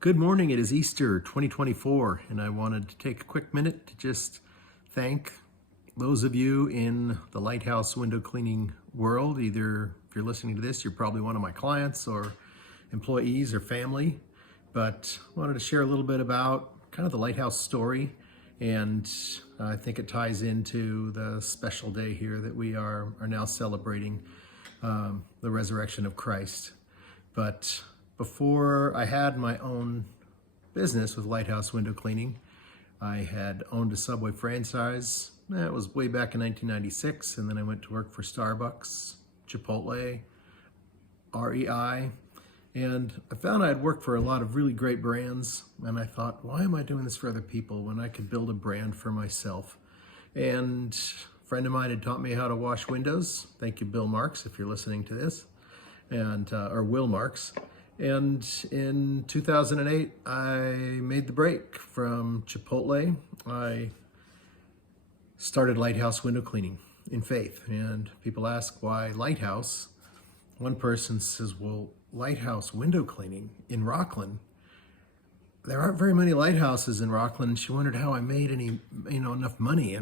Good morning. It is Easter 2024, and I wanted to take a quick minute to just thank those of you in the Lighthouse Window Cleaning world. Either if you're listening to this, you're probably one of my clients or employees or family, but I wanted to share a little bit about kind of the Lighthouse story, and I think it ties into the special day here that we are now celebrating the resurrection of Christ. But before I had my own business with Lighthouse Window Cleaning, I had owned a Subway franchise. That was way back in 1996, and then I went to work for Starbucks, Chipotle, REI, and I found I had worked for a lot of really great brands, and I thought, why am I doing this for other people when I could build a brand for myself? And a friend of mine had taught me how to wash windows. Thank you, Bill Marks, if you're listening to this, and or Will Marks. And in 2008, I made the break from Chipotle. I started Lighthouse Window Cleaning in faith. And people ask, why Lighthouse? One person says, well, Lighthouse Window Cleaning in Rocklin. There aren't very many lighthouses in Rocklin. She wondered how I made enough money.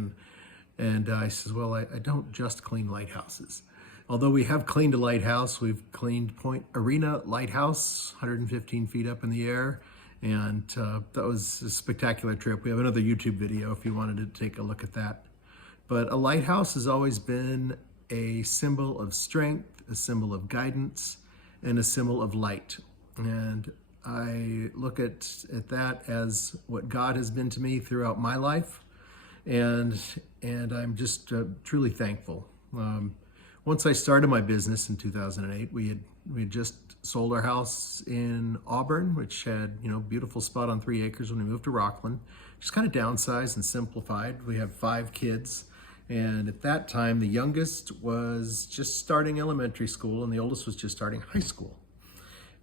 And I says, well, I don't just clean lighthouses. Although we have cleaned a lighthouse, we've cleaned Point Arena Lighthouse, 115 feet up in the air, and that was a spectacular trip. We have another YouTube video if you wanted to take a look at that. But a lighthouse has always been a symbol of strength, a symbol of guidance, and a symbol of light. And I look at that as what God has been to me throughout my life, and I'm just truly thankful. Once I started my business in 2008, we had just sold our house in Auburn, which had, beautiful spot on 3 acres when we moved to Rocklin. Just kind of downsized and simplified. We have 5 kids. And at that time, the youngest was just starting elementary school and the oldest was just starting high school.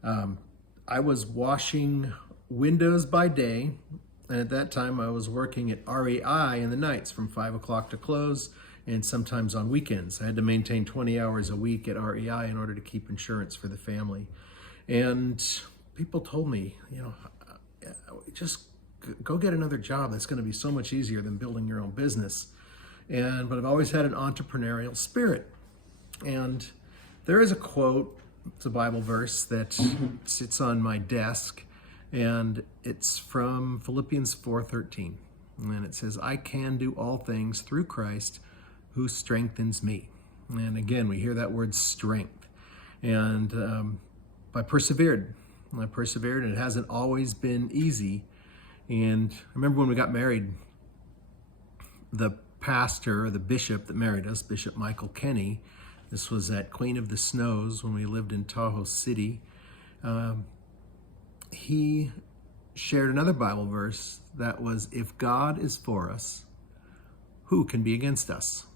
I was washing windows by day. And at that time, I was working at REI in the nights from 5 o'clock to close, and sometimes on weekends. I had to maintain 20 hours a week at REI in order to keep insurance for the family. And people told me, just go get another job. That's going to be so much easier than building your own business. But I've always had an entrepreneurial spirit. And there is a quote, it's a Bible verse that sits on my desk, and it's from Philippians 4:13. And it says, I can do all things through Christ who strengthens me. And again, we hear that word strength. And I persevered, and it hasn't always been easy. And I remember when we got married, the pastor, or the bishop that married us, Bishop Michael Kenny, this was at Queen of the Snows when we lived in Tahoe City, he shared another Bible verse that was, if God is for us, who can be against us?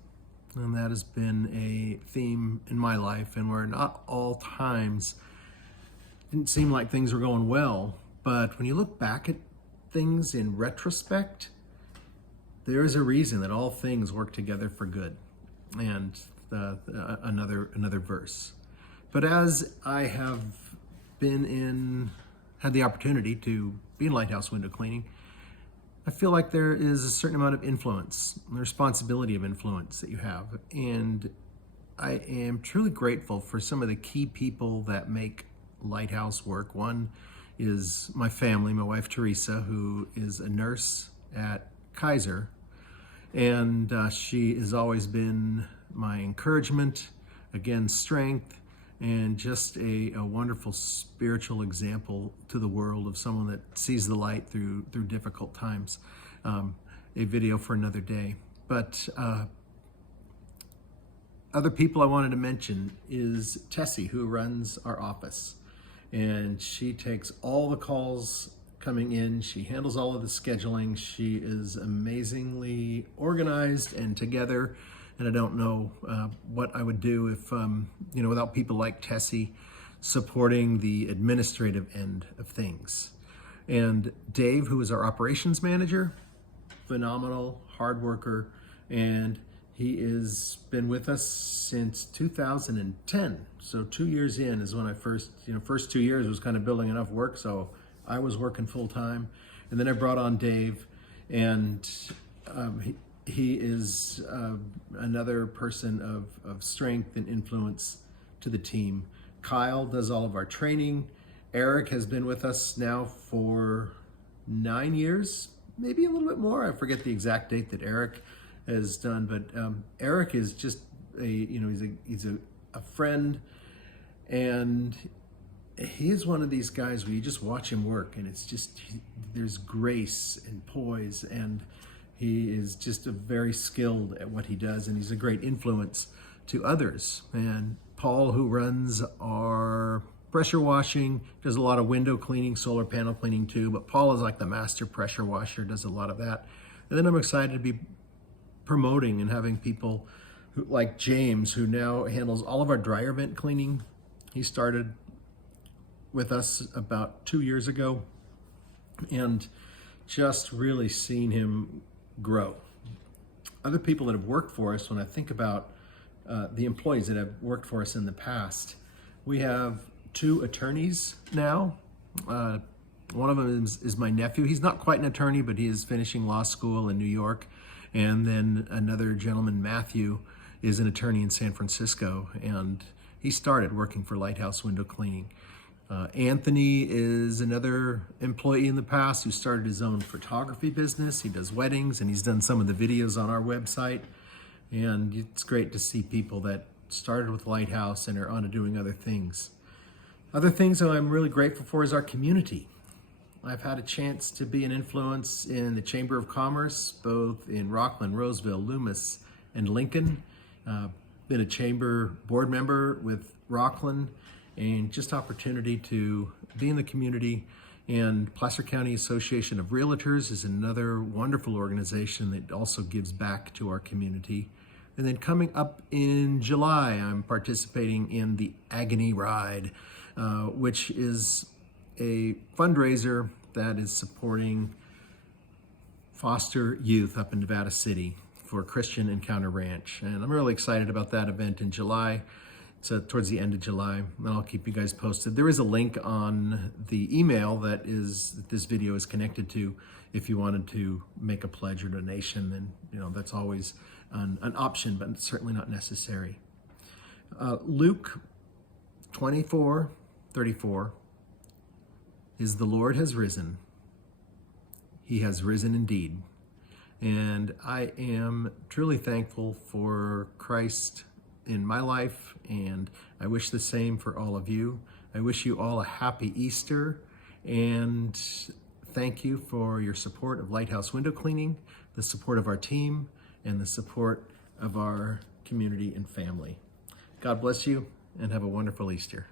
And that has been a theme in my life, and where not all times didn't seem like things were going well, but when you look back at things in retrospect, there is a reason that all things work together for good. And another verse. But as I have had the opportunity to be in Lighthouse Window Cleaning, I feel like there is a certain amount of influence, the responsibility of influence that you have. And I am truly grateful for some of the key people that make Lighthouse work. One is my family, my wife Teresa, who is a nurse at Kaiser. And she has always been my encouragement, again, strength, and just a wonderful spiritual example to the world of someone that sees the light through difficult times. A video for another day. But other people I wanted to mention is Tessie, who runs our office. And she takes all the calls coming in. She handles all of the scheduling. She is amazingly organized and together. And I don't know what I would do if, without people like Tessie supporting the administrative end of things. And Dave, who is our operations manager, phenomenal, hard worker, and he has been with us since 2010. So 2 years in is when I first 2 years was kind of building enough work so I was working full time. And then I brought on Dave, and he is another person of strength and influence to the team. Kyle does all of our training. Eric has been with us now for 9 years, maybe a little bit more. I forget the exact date that Eric has done, but Eric is just he's a friend, and he is one of these guys where you just watch him work, and it's just there's grace and poise, and he is just very skilled at what he does, and he's a great influence to others. And Paul, who runs our pressure washing, does a lot of window cleaning, solar panel cleaning too, but Paul is like the master pressure washer, does a lot of that. And then I'm excited to be promoting and having people like James, who now handles all of our dryer vent cleaning. He started with us about 2 years ago, and just really seen him grow. Other people that have worked for us, when I think about the employees that have worked for us in the past, we have 2 attorneys now. One of them is my nephew. He's not quite an attorney, but he is finishing law school in New York. And then another gentleman, Matthew, is an attorney in San Francisco, and he started working for Lighthouse Window Cleaning. Anthony is another employee in the past who started his own photography business. He does weddings, and he's done some of the videos on our website. And it's great to see people that started with Lighthouse and are on to doing other things. Other things that I'm really grateful for is our community. I've had a chance to be an influence in the Chamber of Commerce, both in Rocklin, Roseville, Loomis, and Lincoln. Been a chamber board member with Rocklin, and just opportunity to be in the community. And Placer County Association of Realtors is another wonderful organization that also gives back to our community. And then coming up in July, I'm participating in the Agony Ride, which is a fundraiser that is supporting foster youth up in Nevada City for Christian Encounter Ranch. And I'm really excited about that event in July. It's towards the end of July, and I'll keep you guys posted. There is a link on the email that this video is connected to. If you wanted to make a pledge or donation, then that's always an option, but it's certainly not necessary. Luke 24:34 is, "The Lord has risen. He has risen indeed." And I am truly thankful for Christ in my life, and I wish the same for all of you. I wish you all a happy Easter, and thank you for your support of Lighthouse Window Cleaning, the support of our team, and the support of our community and family. God bless you, and have a wonderful Easter.